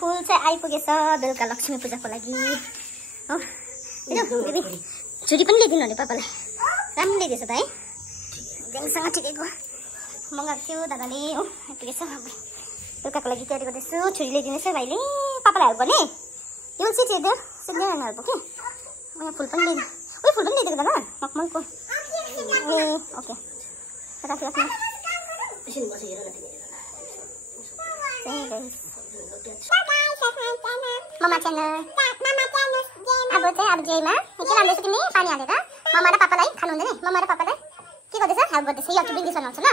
फुल चाहिँ आइपुगेछ बेलुका लक्ष्मी पूजाको लागि हो। छुरी पनि ल्याइदिनु भने पापालाई राम्रो ल्याइदिएछ त है। ज्याङसँग ठिकैको मगाएको थियो दादाले हो। आइपुगेछ बेलुकाको लागि तयारी गर्दैछु। छुरी ल्याइदिनुहोस् है भाइले। पापालाई हेल्प गर्ने यो चाहिँ हेर्दै सिधै हेल्प कि यहाँ फुल पनि ल्याइदिनु। उयो फुल पनि ल्याइदिएको दादा मखमलको ए ओके राखी राख्नु ममा च्यानल अब चाहिँ अब जेमा के राम्रै छ कि पानी हालेर ममा र पापालाई खानु हुँदैन। ममा र पापालाई के गर्दैछ हेल्प गर्दैछ। यो कि बिन्दी बनाउँछ ल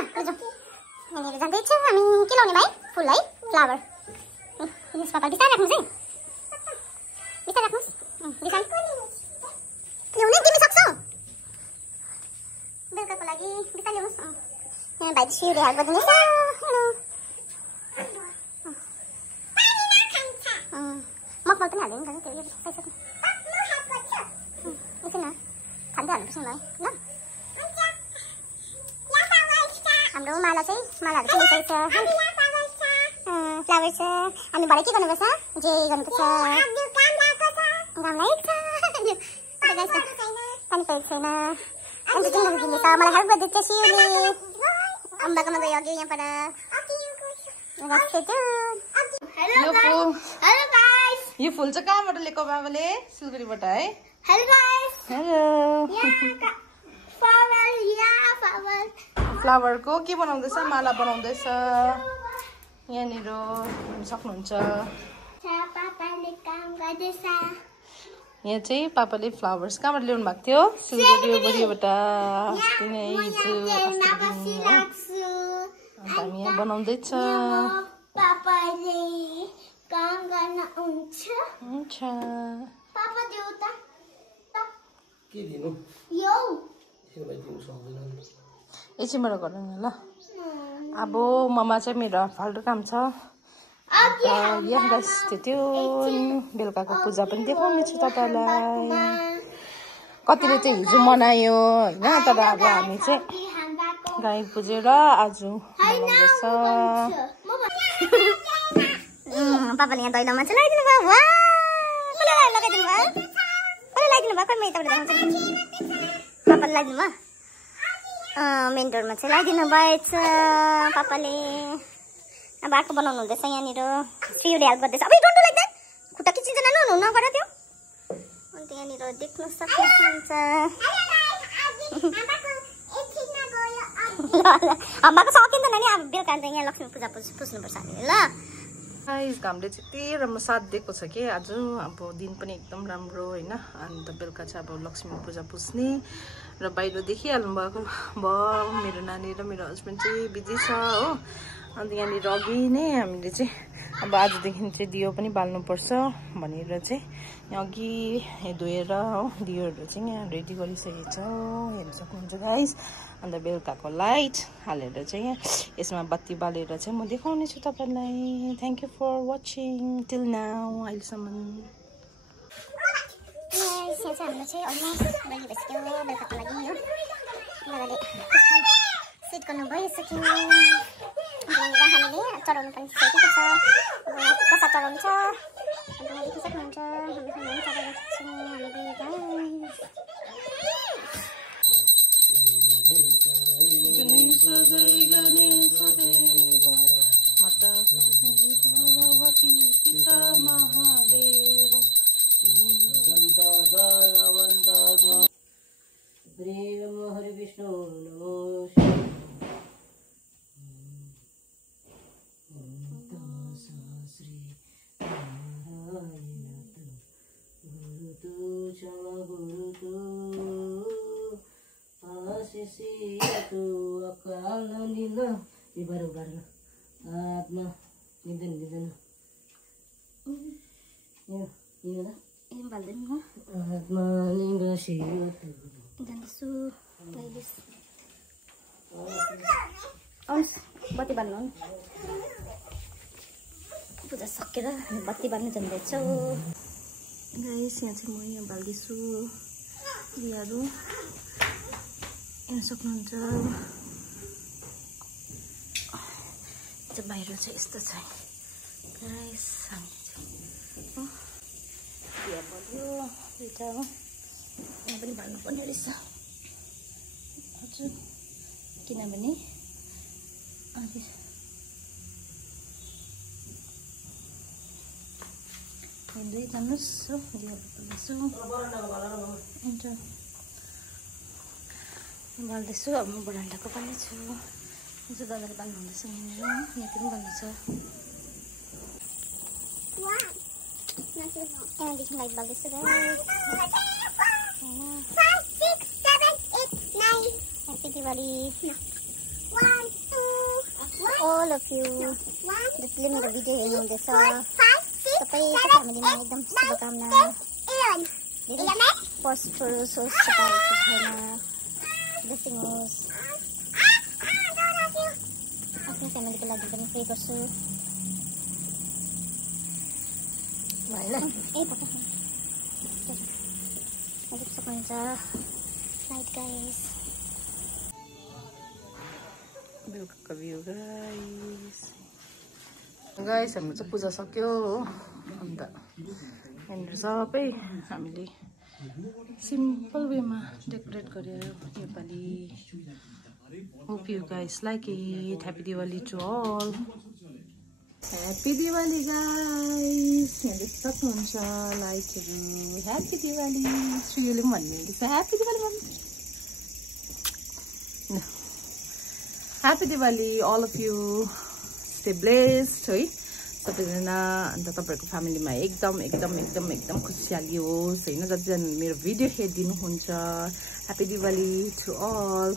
यहाँनिर जाँदैछ हामी। के लाउने भाइ फुल है फ्लावर दिनुहोस् पापा बिस्तारै राख्नुहोस् है बिस्तारै राख्नुहोस् बिस्तारै ल्याउने तिमी सक्छौ बेलुकाको लागि बिस्तारै ल्याउनुहोस्। यहाँ भाइ सिउले हेल्प गरिदिनुहोस्। मखमल पनि हाल्दैन नि त्यो खाइसक्नु एकछिन खाँदै हाल्नुपर्छ मलाई ल। हाम्रो माला चाहिँ मालाहरू चाहिँ ल्याइसकेको छ फ्लावर छ। हामी भरे के गर्नुपर्छ जे गर्नुपर्छ घाम लागेको छ पानी परेको छैन। अन्त तिनीहरू किन्दैछ मलाई हेल्प गरिदिन्छ सिउले अम्बाकोमा गयो अघि यहाँबाट। यो फुल चाहिँ कहाँबाट ल्याएको बाबाले सिलगढीबाट है। हेलो गाइस हेलो फ्लावरको के बनाउँदैछ माला बनाउँदैछ यहाँनिर सक्नुहुन्छ। यहाँ चाहिँ पापाले फ्लावर्स कहाँबाट ल्याउनु भएको थियो सिलगढीबाट हामी यहाँ बनाउँदैछ। काम गर्न हुन्छ पापा देऊ त के दिनु यो यसलाई दिनु सक्दैन एकछिनबाट गरौँ न ल। अब ममा चाहिँ मेरो फाल्टो काम छ यहाँ गाइस त्यो बेलुकाको पूजा पनि देखाउने छु तपाईँलाई। कतिले चाहिँ हिजो मनायो होइन तर अब हामी चाहिँ गाई पुजेर आज मनाउँदैछ। पापाले यहाँ दैलोमा चाहिँ लगाइदिनु भयो। वाह कसलाई लगाइदिनु भयो कसलाई लगाइदिनु भयो खै म यताबाट देखाउँछु। पापाले लगाइदिनु भयो मेन डोरमा चाहिँ लगाइदिनु भएछ पापाले। अब आएको बनाउनु हुँदैछ यहाँनिर सिउले हेल्प गर्दैछ। अब डोन्ट लाइक द्याट खुट्टा किचिन्छ न नगर त्यो। अन्त यहाँनिर देख्नु सक्नुहुन्छ अम्माको सकिँदैन नि अब बेलुका चाहिँ यहाँ लक्ष्मी पूजा पुज्नुपर्छ हामीले ल। गाइस घामले चाहिँ यति राम्रो साथ दिएको छ कि आज अब दिन पनि एकदम राम्रो होइन। अन्त बेलुका चाहिँ अब लक्ष्मी पूजा पुज्ने र बाहिर देखिहाल्नु भएको भयो मेरो नानी र मेरो हस्बेन्ड चाहिँ बिजी छ हो। अन्त यहाँनिर अघि नै हामीले चाहिँ अब आजदेखि चाहिँ दियो पनि बाल्नुपर्छ भनेर चाहिँ यहाँ अघि धोएर हो दियोहरू चाहिँ यहाँ रेडी गरिसकेको छ हेर्नु सक्नुहुन्छ गाइस। अन्त बेलुकाको लाइट हालेर चाहिँ यहाँ यसमा बत्ती बालेर चाहिँ म देखाउने छु तपाईँलाई। Thank you for watching till now अहिलेसम्म। हाम्रो चाहिँ अलमोस्ट रेडी भइसक्यो बेलुकाको लागि हो। दादाले सेट गर्नु भइसक्यो हामीले चढाउनु पनि सकेको छ। प्रसाद चढाउनु छ देखि सक्नुहुन्छ हामी चढाइरहेको हरे विष्णु नमो आत्मा निधन आत्मा लिङ्ग बत्ती बाल्नु पूजा सकेर बत्ती बाल्नु जाँदैछौँ गाइस। यहाँ चाहिँ म यहाँ बाल्दैछु दियाहरू हेर्न सक्नुहुन्छ। चाहिँ बाहिर चाहिँ यस्तो छ गाइस हामी बिहा बल्यो दुईटा हो यहाँ पनि भन्नुपर्ने रहेछ हजुर किनभने अनि हिँड्दै जानुहोस् हो बिहा बल्दैछु बाल्दैछु अब म बरान्डाको पनि छु जो दादाले बाल्नु हुँदैछ यहाँनिर यहाँ पनि बाल्नु छ यहाँदेखि light बाल्दैछु Happy Diwali all of you जसले मेरो भिडियो हेर्नुहुँदैछ सबैको फ्यामिलीमा एकदम शुभकामना फर्स्ट छोरोस् होस् सकाएको छैन ब्लेसिङ होस् आफ्नो फ्यामिलीको लागि पनि प्रे गर्छु भएन ए पक्का अलिक सक्नुहुन्छ लाइट गाइस बेलुकाको भ्यू गाइस हाम्रो चाहिँ पूजा सक्यो हो अन्त यहाँनिर सबै हामीले सिम्पल वेमा डेकोरेट गरेर Nepali hope you guys like it happy Diwali to all happy Diwali guys यहाँ देख्न सक्नुहुन्छ लाइटहरू ह्याप्पी दिवाली श्रीले पनि भन्नुहुँदैछ ह्याप्पी दिवाली भन्नु happy Diwali all of you stay blessed है सबैजना अन्त तपाईँहरूको फ्यामिलीमा एकदम खुसियाली होस् होइन जतिजना मेरो भिडियो हेरिदिनुहुन्छ ह्याप्पी दिवाली टु अल